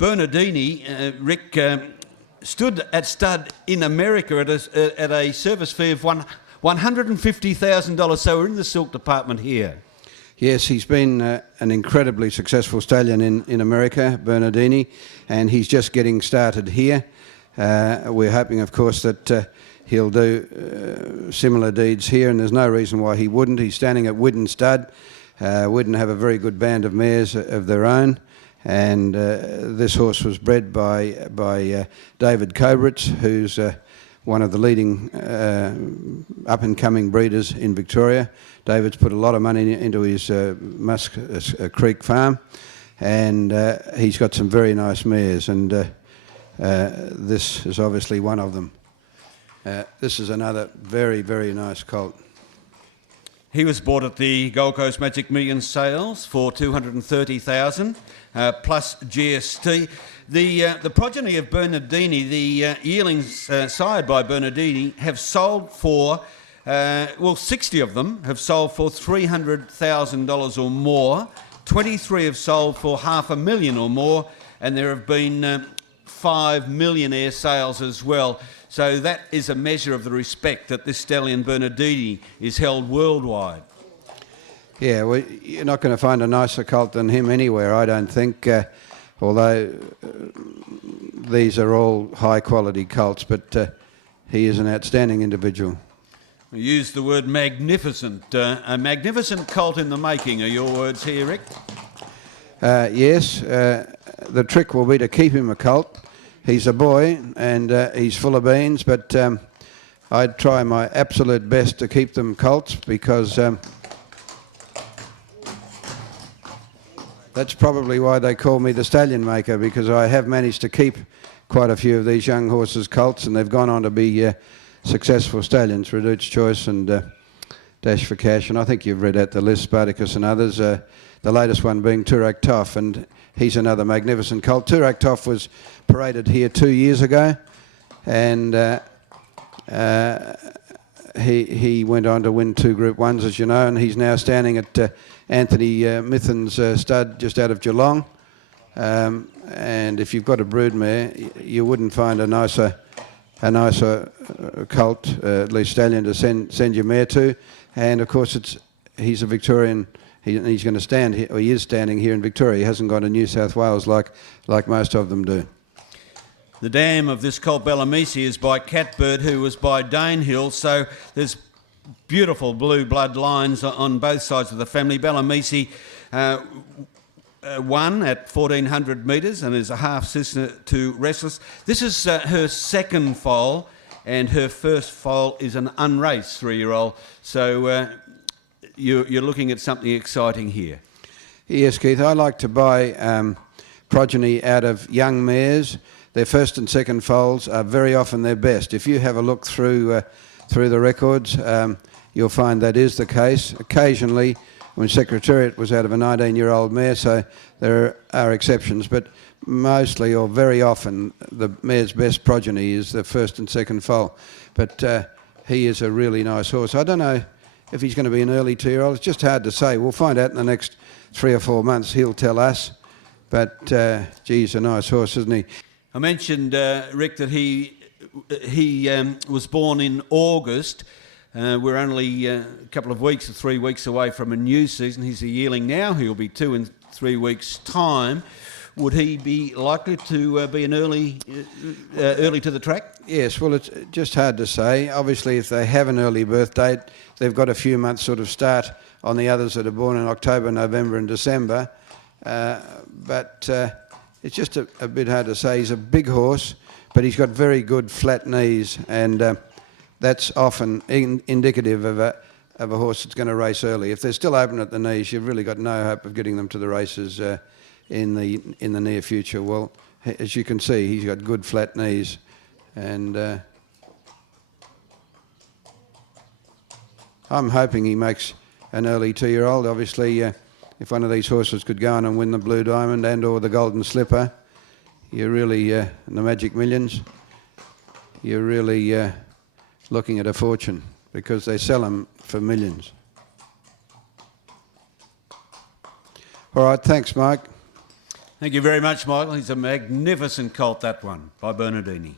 Bernadini, Rick, stood at stud in America at a service fee of $150,000. So we're in the silk department here. Yes, he's been an incredibly successful stallion in America, Bernadini, and he's just getting started here. We're hoping, of course, that he'll do similar deeds here, and there's no reason why he wouldn't. He's standing at Widden Stud. Widden have a very good band of mares of their own, and this horse was bred by David Cobritz, who's one of the leading up-and-coming breeders in Victoria. David's put a lot of money into his Musk Creek farm, and he's got some very nice mares, and this is obviously one of them. This is another very, very nice colt. He was bought at the Gold Coast Magic Millions sales for $230,000 plus GST. The progeny of Bernadini, the yearlings sired by Bernadini, have sold for 60 of them have sold for $300,000 or more. 23 have sold for $500,000 or more, and there have been 5 millionaire sales as well. So that is a measure of the respect that this stallion Bernadini is held worldwide. Yeah, well, you're not going to find a nicer colt than him anywhere, I don't think, although these are all high-quality colts, but he is an outstanding individual. We use the word magnificent. A magnificent colt in the making are your words here, Rick? Yes, the trick will be to keep him a colt. He's a boy and he's full of beans, but I'd try my absolute best to keep them colts, because that's probably why they call me the stallion maker, because I have managed to keep quite a few of these young horses colts, and they've gone on to be successful stallions, Reduced Choice and Dash for Cash, and I think you've read out the list, Spartacus and others, the latest one being Turak Toff, and he's another magnificent colt. Turak Toff was paraded here 2 years ago, and he went on to win 2 Group 1s, as you know, and he's now standing at Anthony Mithen's stud just out of Geelong. And if you've got a broodmare, you wouldn't find a nicer colt, at least stallion, to send your mare to. And of course, he's a Victorian. He's going to stand here, or he is standing here in Victoria. He hasn't gone to New South Wales like most of them do. The dam of this colt Belle Amici is by Catbird, who was by Danehill, so there's beautiful blue blood lines on both sides of the family. Belle Amici won at 1,400 metres and is a half sister to Restless. This is her second foal, and her first foal is an unraced 3-year-old. So you're looking at something exciting here. Yes, Keith. I like to buy progeny out of young mares. Their first and second foals are very often their best. If you have a look through the records, you'll find that is the case. Occasionally, when Secretariat was out of a 19-year-old mare, so there are exceptions, but mostly or very often the mare's best progeny is the first and second foal. But he is a really nice horse. I don't know if he's going to be an early 2-year-old. It's just hard to say. We'll find out in the next 3 or 4 months. He'll tell us. But, he's a nice horse, isn't he? I mentioned, Rick, that he was born in August. We're only a couple of weeks or 3 weeks away from a new season. He's a yearling now. He'll be 2 in 3 weeks' time. Would he be likely to be an early to the track? Yes, well, it's just hard to say. Obviously, if they have an early birth date, they've got a few months sort of start on the others that are born in October, November and December. But it's just a bit hard to say. He's a big horse, but he's got very good flat knees, and that's often indicative of a horse that's going to race early. If they're still open at the knees, you've really got no hope of getting them to the races in the near future. Well, as you can see, he's got good flat knees, and I'm hoping he makes an early 2-year-old. Obviously, if one of these horses could go on and win the Blue Diamond and or the Golden Slipper, you're really, in the Magic Millions, you're really looking at a fortune, because they sell them for millions. All right, thanks, Mike. Thank you very much, Michael. He's a magnificent colt, that one, by Bernadini.